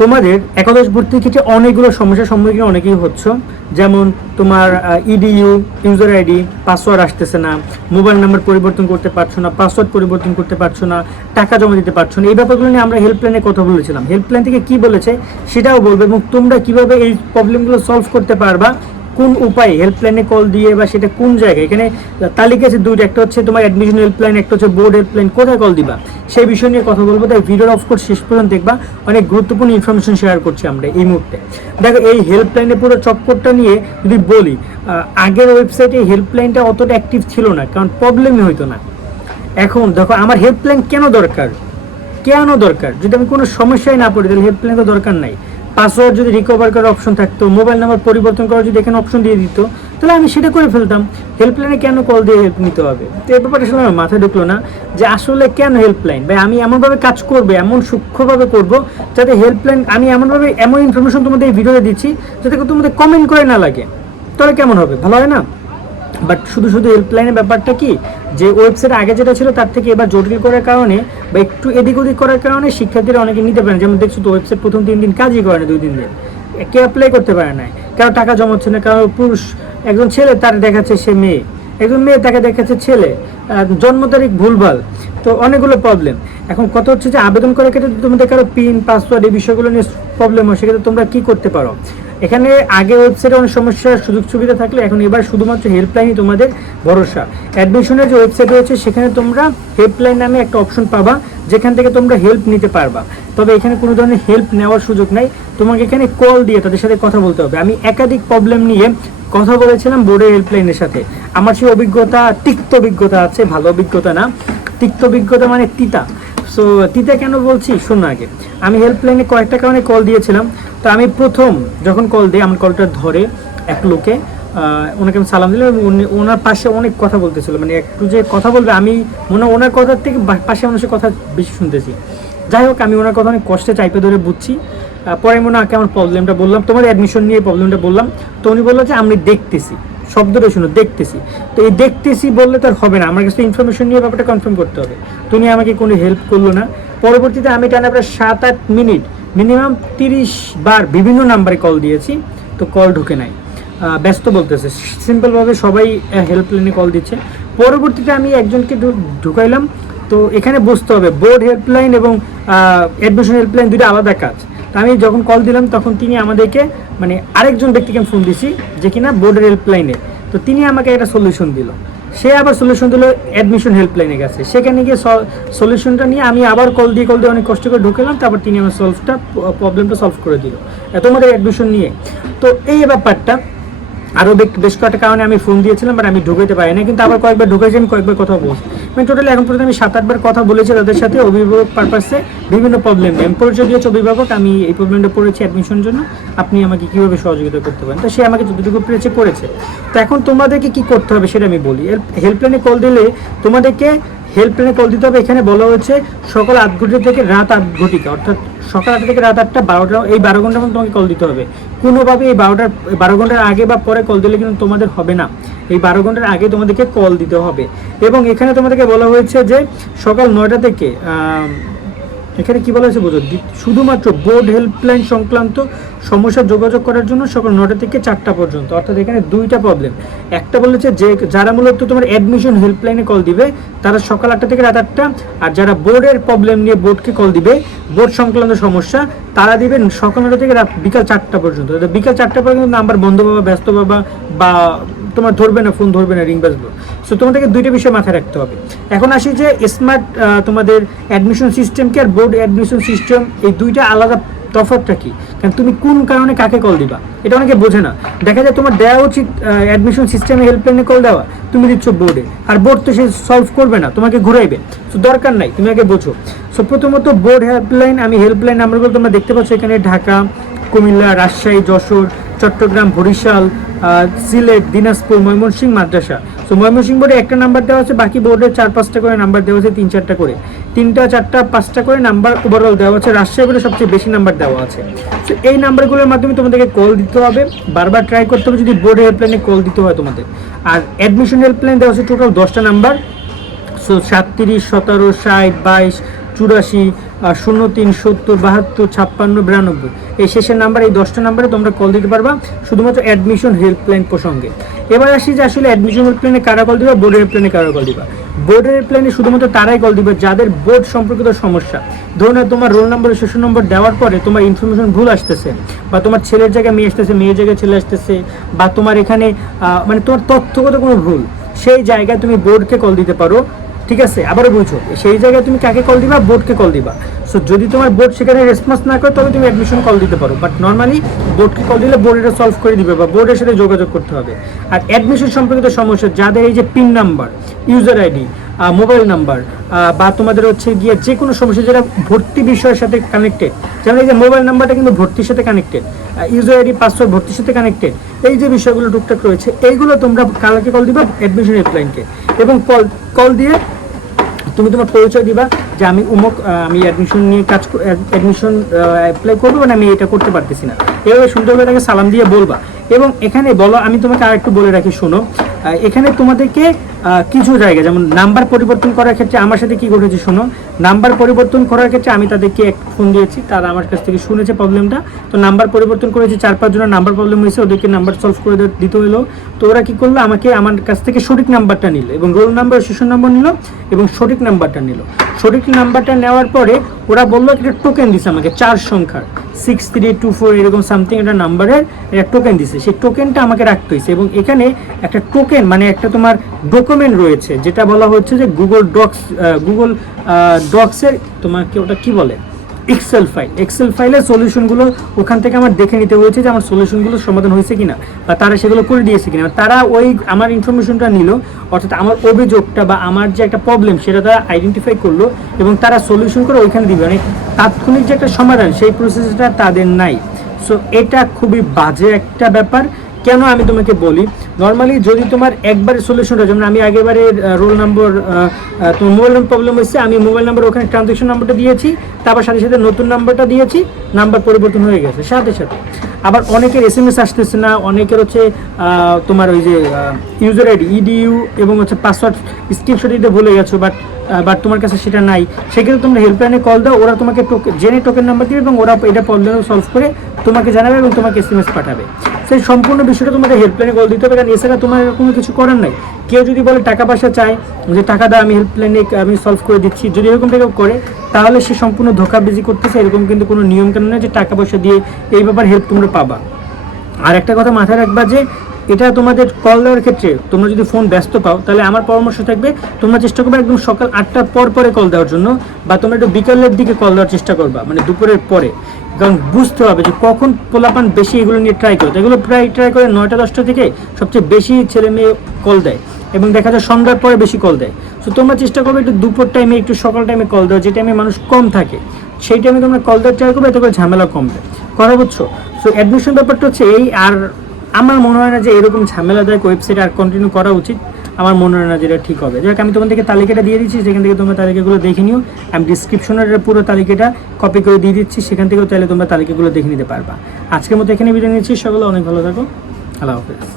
তোমাদের একাদশ ভর্তির ক্ষেত্রে অনেকগুলো সমস্যার সম্মুখীন অনেকেই হচ্ছ, যেমন তোমার ইডিইউ ইউজার আইডি পাসওয়ার্ড আসতেছে না, মোবাইল নাম্বার পরিবর্তন করতে পারছো না, পাসওয়ার্ড পরিবর্তন করতে পারছো না, টাকা জমা দিতে পারছো না। এই ব্যাপারগুলো নিয়ে আমরা হেল্পলাইনে কথা বলেছিলাম, হেল্পলাইন থেকে কি বলেছে সেটাও বলবে এবং তোমরা কিভাবে এই প্রবলেমগুলো সলভ করতে পারবা, কোন উপায়ে হেল্পলাইনে কল দিয়ে বা সেটা কোন জায়গায়। এখানে তালিকা আছে দুইটা, একটা হচ্ছে তোমার অ্যাডমিশন হেল্পলাইন, একটা হচ্ছে বোর্ড হেল্পলাইন, কোথায় কল দিবা সেই বিষয় নিয়ে কথা বলবো। তাই ভিডিওর অফকোর্স শেষ পর্যন্ত দেখবা, অনেক গুরুত্বপূর্ণ ইনফরমেশন শেয়ার করছি আমরা এই মুহূর্তে। দেখো এই হেল্পলাইনের পুরো চক্করটা নিয়ে যদি বলি, আগের ওয়েবসাইটে হেল্পলাইনটা অতটা অ্যাক্টিভ ছিল না, কারণ প্রবলেমই হইতো না। এখন দেখো আমার হেল্পলাইন কেন দরকার, যদি আমি কোনো সমস্যায় না পড়ি তাহলে হেল্পলাইন তো দরকার নাই। পাসওয়ার্ড যদি রিকভার করার অপশন থাকতো, মোবাইল নাম্বার পরিবর্তন করার যদি এখানে অপশন দিয়ে দিত, তাহলে আমি সেটা করে ফেলতাম। হেল্পলাইনে কেন কল দিয়ে হেল্প নিতে হবে? তো এই ব্যাপারটা আসলে আমার মাথায় ঢুকলো না যে আসলে কেন হেল্পলাইন। ভাই আমি এমনভাবে কাজ করবো, এমন সূক্ষ্মভাবে করবো যাতে হেল্পলাইন, আমি এমনভাবে এমন ইনফরমেশন তোমাদের এই ভিডিওতে দিচ্ছি যাতে তোমাদের কমেন্ট করে না লাগে, তাহলে কেমন হবে, ভালো হয় না? বাট শুধু হেল্পলাইনের ব্যাপারটা কি, যে ওয়েবসাইট আগে যেটা ছিল তার থেকে এবার জটিল করার কারণে বা একটু এদিক ওদিক করার কারণে শিক্ষার্থীরা অনেকে নিতে পারে না। যেমন দেখছো তো ওয়েবসাইট প্রথম 3 দিন কাজই করে না, 2 দিন কেউ অ্যাপ্লাই করতে পারে না, কারো টাকা জমাচ্ছে না, কারো পুরুষ একজন ছেলে তার দেখাচ্ছে সে মেয়ে, একজন মেয়ে তাকে দেখাচ্ছে ছেলে, জন্ম তারিখ ভুলভাল, তো অনেকগুলো প্রবলেম। এখন কথা হচ্ছে যে আবেদন করার ক্ষেত্রে তোমাদের কারো পিন পাসওয়ার্ড এই বিষয়গুলো নিয়ে প্রবলেম হয়, সেক্ষেত্রে তোমরা কি করতে পারো। এখানে আগে ওয়েবসাইটে অনেক সমস্যার সুযোগ সুবিধা থাকলে এখন এবার শুধুমাত্র হেল্পলাইনই তোমাদের ভরসা। অ্যাডমিশনের যে ওয়েবসাইট রয়েছে সেখানে তোমরা হেল্পলাইন নামে একটা অপশন পাবা, যেখান থেকে তোমরা হেল্প নিতে পারবা। তবে এখানে কোনো ধরনের হেল্প নেওয়ার সুযোগ নাই, তোমাকে এখানে কল দিয়ে তাদের সাথে কথা বলতে হবে। আমি একাধিক প্রবলেম নিয়ে কথা বলেছিলাম বোর্ডের হেল্পলাইনের সাথে, আমার সেই অভিজ্ঞতা, তিক্ত অভিজ্ঞতা আছে, ভালো অভিজ্ঞতা না। তিক্ত অভিজ্ঞতা মানে তিতা। সো তিতা কেন বলছি শোনো আগে। আমি হেল্পলাইনে কয়েকটা কারণে কল দিয়েছিলাম। তো আমি প্রথম যখন কল দিই, আমার কলটা ধরে এক লোকে, ওনাকে আমি সালাম দিলাম এবং ওনার পাশে অনেক কথা বলতেছিল, মানে একটু যে কথা বলবে আমি মনে হয় ওনার কথার থেকে পাশে মানুষের কথা বেশি শুনতেছি। যাই হোক আমি ওনার কথা অনেক কষ্টে চাইপে ধরে বুঝছি। পরে মনে হয় আমার প্রবলেমটা বললাম, তোমার অ্যাডমিশন নিয়ে প্রবলেমটা বললাম। তো উনি বললো যে আমি দেখতেছি, শব্দটা শুনো, দেখতেছি। তো এই দেখতেছি বললে তো আর হবে না, আমার কাছে ইনফরমেশন নিয়ে ব্যাপারটা কনফার্ম করতে হবে। তো উনি আমাকে কোনো হেল্প করলো না। পরবর্তীতে আমি টানা প্রায় 7-8 মিনিট মিনিমাম 30 বার বিভিন্ন নাম্বারে কল দিয়েছি, তো কল ঢুকে নাই, ব্যস্ত বলতেছে। সিম্পলভাবে সবাই হেল্পলাইনে কল দিচ্ছে। পরবর্তীতে আমি একজনকে ঢুকাইলাম। তো এখানে বুঝতে হবে বোর্ড হেল্পলাইন এবং অ্যাডমিশন হেল্পলাইন দুটো আলাদা কাজ। তো আমি যখন কল দিলাম তখন তিনি আমাদেরকে, মানে আরেকজন ব্যক্তিকে আমি ফোন দিছি যে কিনা বোর্ডের হেল্পলাইনে, তো তিনি আমাকে একটা সলিউশন দিল। সে আবার সলিউশন দিল অ্যাডমিশন হেল্পলাইনে গেছে, সেখানে গিয়ে সলিউশনটা নিয়ে আমি আবার কল দিয়ে অনেক কষ্ট করে ঢুকেলাম। তারপর তিনি আমার প্রবলেমটা সলভ করে দিল তোমাদের অ্যাডমিশন নিয়ে। তো এই ব্যাপারটা আরও বেশ কয়েকটা কারণে আমি ফোন দিয়েছিলাম, বাট আমি ঢুকাইতে পারি না, কিন্তু আবার কয়েকবার ঢুকেছি, আমি কয়েকবার কথা বলছি। মানে টোটালি এখন পর্যন্ত আমি 7-8 বার কথা বলেছি তাদের সাথে অভিভাবক পারপাসে বিভিন্ন প্রবলেম নিয়ে। আমি পরিচয় দিয়েছি অভিভাবক, আমি এই প্রবলেমটা পড়েছি অ্যাডমিশনের জন্য, আপনি আমাকে কীভাবে সহযোগিতা করতে পারেন। তো সে আমাকে যতটুকু পেরেছে করেছে। তো এখন তোমাদেরকে কি করতে হবে সেটা আমি বলি। হেল্পলাইনে কল দিলে তোমাদেরকে হেল্পলাইনে কল দিতে হবে। এখানে বলা হয়েছে সকাল 8 ঘটিকা থেকে রাত 8 ঘটিকা, অর্থাৎ সকাল 8টা থেকে রাত 8টা, 12টা, এই 12 ঘন্টার মধ্যে তোমাকে কল দিতে হবে। কোনোভাবে এই 12 ঘন্টার আগে বা পরে কল দিলে কিন্তু তোমাদের হবে না। এই 12 ঘন্টার আগে তোমাদেরকে কল দিতে হবে। এবং এখানে তোমাদেরকে বলা হয়েছে যে সকাল 9টা থেকে, এখানে কি বলা হয়েছে বোঝো, শুধুমাত্র বোর্ড হেল্পলাইন সংক্রান্ত সমস্যা যোগাযোগ করার জন্য সকাল 9টা থেকে 4টা পর্যন্ত। অর্থাৎ এখানে দুইটা প্রবলেম। একটা বলেছে যে যারা মূলত তোমার অ্যাডমিশন হেল্পলাইনে কল দিবে তারা সকাল 8টা থেকে রাত 8টা, আর যারা বোর্ডের প্রবলেম নিয়ে বোর্ডকে কল দিবে, বোর্ড সংক্রান্ত সমস্যা, তারা দিবেন সকাল 9টা থেকে রাত বিকাল 4টা পর্যন্ত। বিকাল 4টা পর্যন্ত নাম্বার বন্ধ পাবা, ব্যস্ত পাবা, বা তোমার ধরবে না, ফোন ধরবে না, রিং বাজবে। সো তোমাদেরকে দুইটা বিষয় মাথায় রাখতে হবে। এখন আসি যে স্মার্ট তোমাদের অ্যাডমিশন সিস্টেমকে আর বোর্ড অ্যাডমিশন সিস্টেম, এই দুইটা আলাদা তফাৎটা কি, কারণ তুমি কোন কারণে কাকে কল দিবা এটা অনেকে বোঝে না। দেখা যায় তোমার দেওয়া উচিত অ্যাডমিশন সিস্টেমে হেল্পলাইনে কল দেওয়া, তুমি দিচ্ছ বোর্ডে, আর বোর্ড তো সে সলভ করবে না, তোমাকে ঘুরাইবে। সো দরকার নাই, তুমি আগে বোঝো। সো প্রথমত বোর্ড হেল্পলাইন, আমি হেল্পলাইন নাম্বারগুলো তোমরা দেখতে পাচ্ছ এখানে: ঢাকা, কুমিল্লা, রাজশাহী, যশোর, চট্টগ্রাম, বরিশাল, সিলেট, দিনাজপুর, ময়মনসিংহ, মাদ্রাসা। সো ময়মনসিংহ বোর্ডে একটা নাম্বার দেওয়া আছে, বাকি বোর্ডে 4-5টা করে নাম্বার দেওয়া আছে, 3-4টা করে, 3টা 4টা 5টা করে নাম্বার ওভারঅল দেওয়া আছে। রাজশাহী বোর্ডে সবচেয়ে বেশি নাম্বার দেওয়া আছে। সো এই নাম্বারগুলোর মাধ্যমে তোমাদেরকে কল দিতে হবে, বারবার ট্রাই করতে হবে যদি বোর্ড হেল্পলাইনে কল দিতে হয় তোমাদের। আর অ্যাডমিশন হেল্পলাইন দেওয়া আছে টোটাল 10টা নাম্বার। সো 37, 17, 60, 22, 83 70 72 56 92 এই শেষের নাম্বার, এই 10টা নাম্বারে তোমরা কল দিতে পারবা শুধুমাত্র অ্যাডমিশন হেল্পলাইন প্রসঙ্গে। এবার আসি যে আসলে অ্যাডমিশন হেল্পলাইনে কারা কল দিবা, বোর্ডের হেল্পলাইনে কারা কল দিবা। বোর্ডের হেল্পলাইনে শুধুমাত্র তারাই কল দিবে যাদের বোর্ড সম্পর্কিত সমস্যা। ধরুন তোমার রোল নাম্বার সেশন নম্বর দেওয়ার পরে তোমার ইনফরমেশন ভুল আসতেছে, বা তোমার ছেলের জায়গায় মেয়ে আসতেছে, মেয়ের জায়গায় ছেলে আসতেছে, বা তোমার এখানে মানে তোমার তথ্যগত কোনো ভুল, সেই জায়গায় তুমি বোর্ডকে কল দিতে পারো। ঠিক আছে, আবারও বুঝো, সেই জায়গায় তুমি কাকে কল দিবা, বোর্ডকে কল দিবা। সো যদি তোমার বোর্ড সেখানে রেসপন্স না করে তবে তুমি অ্যাডমিশন কল দিতে পারো, বাট নর্মালি বোর্ডকে কল দিলে বোর্ড এটা সলভ করে দিবে বা বোর্ডের সাথে যোগাযোগ করতে হবে। আর অ্যাডমিশন সম্পর্কিত সমস্যা যাদের এই যে pin number, user ID, mobile number, বা তোমাদের হচ্ছে গিয়ে যে কোনো সমস্যা যেটা ভর্তি বিষয়ের সাথে কানেক্টেড, যেমন এই যে মোবাইল নাম্বারটা কিন্তু ভর্তির সাথে কানেক্টেড, ইউজার আইডি পাসওয়ার্ড ভর্তির সাথে কানেক্টেড, এই যে বিষয়গুলো টুকটাক রয়েছে এইগুলো তোমরা কালকে কল দিবা অ্যাডমিশন হেল্পলাইনকে, এবং কল দিয়ে তুমি তোমার পরিচয় দিবা যে আমি আমি অ্যাডমিশন নিয়ে অ্যাডমিশন অ্যাপ্লাই করবো, মানে আমি এটা করতে পারতেছি না। এভাবে সুন্দরভাবে তাকে সালাম দিয়ে বলবা। এবং এখানে বলো, আমি তোমাকে আর একটু বলে রাখি, শোনো, এখানে তোমাদেরকে কিছু জায়গা যেমন নাম্বার পরিবর্তন করার ক্ষেত্রে আমার সাথে কি ঘটেছে শোনো। নাম্বার পরিবর্তন করার ক্ষেত্রে আমি তাদেরকে এক ফোন দিয়েছি, তারা আমার কাছ থেকে শুনেছে প্রবলেমটা, তো নাম্বার পরিবর্তন করেছে, 4-5 জনের নাম্বার প্রবলেম হয়েছে, ওদেরকে নাম্বার সলভ করে দিতে হলো। তো ওরা কি করলো, আমার কাছ থেকে সঠিক নাম্বারটা নিল এবং রোল নাম্বার সেশন নাম্বার নিল এবং সঠিক নাম্বারটা নিল। সঠিক নাম্বারটা নেওয়ার পরে ওরা বললো একটা টোকেন দিছে আমাকে 4 সংখ্যার 6324 এরকম সামথিং একটা নাম্বারের একটা টোকেন দিছে। সেই টোকেনটা আমাকে রাখতে হয়েছে এবং এখানে একটা টোকেন মানে একটা তোমার ডকুমেন্ট রয়েছে যেটা বলা হচ্ছে যে গুগল ডক্সের তোমাকে ওটা কি বলে, এক্সেল ফাইলের সলিউশনগুলো ওখান থেকে আমার দেখে নিতে হয়েছে যে আমার সলিউশনগুলো সমাধান হয়েছে কিনা বা তারা সেগুলো করে দিয়েছে কিনা। তারা ওই আমার ইনফরমেশনটা নিল, অর্থাৎ আমার অভিযোগটা বা আমার যে একটা প্রবলেম সেটা তারা আইডেন্টিফাই করলো এবং তারা সলিউশন করে ওইখানে দিবে, মানে তাৎক্ষণিক যে একটা সমাধান সেই প্রসেসটা তাদের নাই। সো এটা খুবই বাজে একটা ব্যাপার। কেন আমি তোমাকে বলি, নর্মালি যদি তোমার একবারে সলিউশনটা, যেমন আমি আগেবারে রোল নাম্বার তোমার মোবাইল নাম্বার প্রবলেম হয়েছে, আমি মোবাইল নাম্বার ওখানে ট্রানজ্যাকশন নাম্বারটা দিয়েছি, তারপর সাথে সাথে নতুন নাম্বারটা দিয়েছি, নাম্বার পরিবর্তন হয়ে গেছে সাথে সাথে। আবার অনেকের SMS আসতেছে না, অনেকের হচ্ছে তোমার ওই যে ইউজার আইডি, ইডিইউ এবং হচ্ছে পাসওয়ার্ড স্ক্রিনশট দিতে ভুলে গেছো, বাট তোমার কাছে সেটা নাই, সেক্ষেত্রে তোমরা হেল্পলাইনে কল দাও, ওরা তোমাকে জেনে টোকেন নাম্বার দিবে এবং ওরা এটা প্রবলেম সলভ করে তোমাকে জানাবে এবং তোমাকে SMS পাঠাবে। সেই সম্পূর্ণ বিষয়টা তোমাদের হেল্পলাইনে কল দিতে হবে, কারণ এছাড়া তোমার কোনো কিছু করার নাই। কেউ যদি বলে টাকা পয়সা চায়, যে টাকা দাও আমি হেল্পলাইনে আমি সলভ করে দিচ্ছি, যদি এরকম টাকা করে তাহলে সে সম্পূর্ণ ধোঁকাবাজি করতেছে। এরকম কিন্তু কোনো নিয়ম কানুন নেই যে টাকা পয়সা দিয়ে এই ব্যাপার হেল্প তোমরা পাবা। আর একটা কথা মাথায় রাখবা যে এটা তোমাদের কল দেওয়ার ক্ষেত্রে তোমরা যদি ফোন ব্যস্ত পাও তাহলে আমার পরামর্শ থাকবে তোমরা চেষ্টা করবে একদম সকাল 8টার পরে কল দেওয়ার জন্য, বা তোমরা একটু বিকালের দিকে কল দেওয়ার চেষ্টা করবা, মানে দুপুরের পরে। কারণ বুঝতে হবে যে কখন পোলাপান বেশি এগুলো নিয়ে ট্রাই করে, এগুলো প্রায় ট্রাই করে 9টা-10টা থেকে সবচেয়ে বেশি ছেলে মেয়ে কল দেয় এবং দেখা যায় সন্ধ্যার পরে বেশি কল দেয়। সো তোমরা চেষ্টা করবে একটু দুপুর টাইমে, একটু সকাল টাইমে কল দেওয়া, যে টাইমে মানুষ কম থাকে সেই টাইমে তোমরা কল দেওয়ার ট্রাই করবে, এতে করে ঝামেলা কমবে। কথা বুঝছো? সো অ্যাডমিশন ব্যাপারটা হচ্ছে এই। আর আমার মনে হয় না যে এরকম ঝামেলাদায়ক ওয়েবসাইট আর কন্টিনিউ করা উচিত, আমার মনে হয় না যেটা ঠিক হবে। যাক, আমি তোমাদেরকে তালিকাটা দিয়ে দিচ্ছি, সেখান থেকে তোমরা তালিকাগুলো দেখে নিও। আমি ডিসক্রিপশনের পুরো তালিকাটা কপি করে দিয়ে দিচ্ছি, সেখান থেকেও চাইলে তোমরা তালিকাগুলো দেখে নিতে পারবা। আজকের মতো এখানে বিদায় নিচ্ছি, সকলে অনেক ভালো থাকো, আল্লাহ হাফেজ।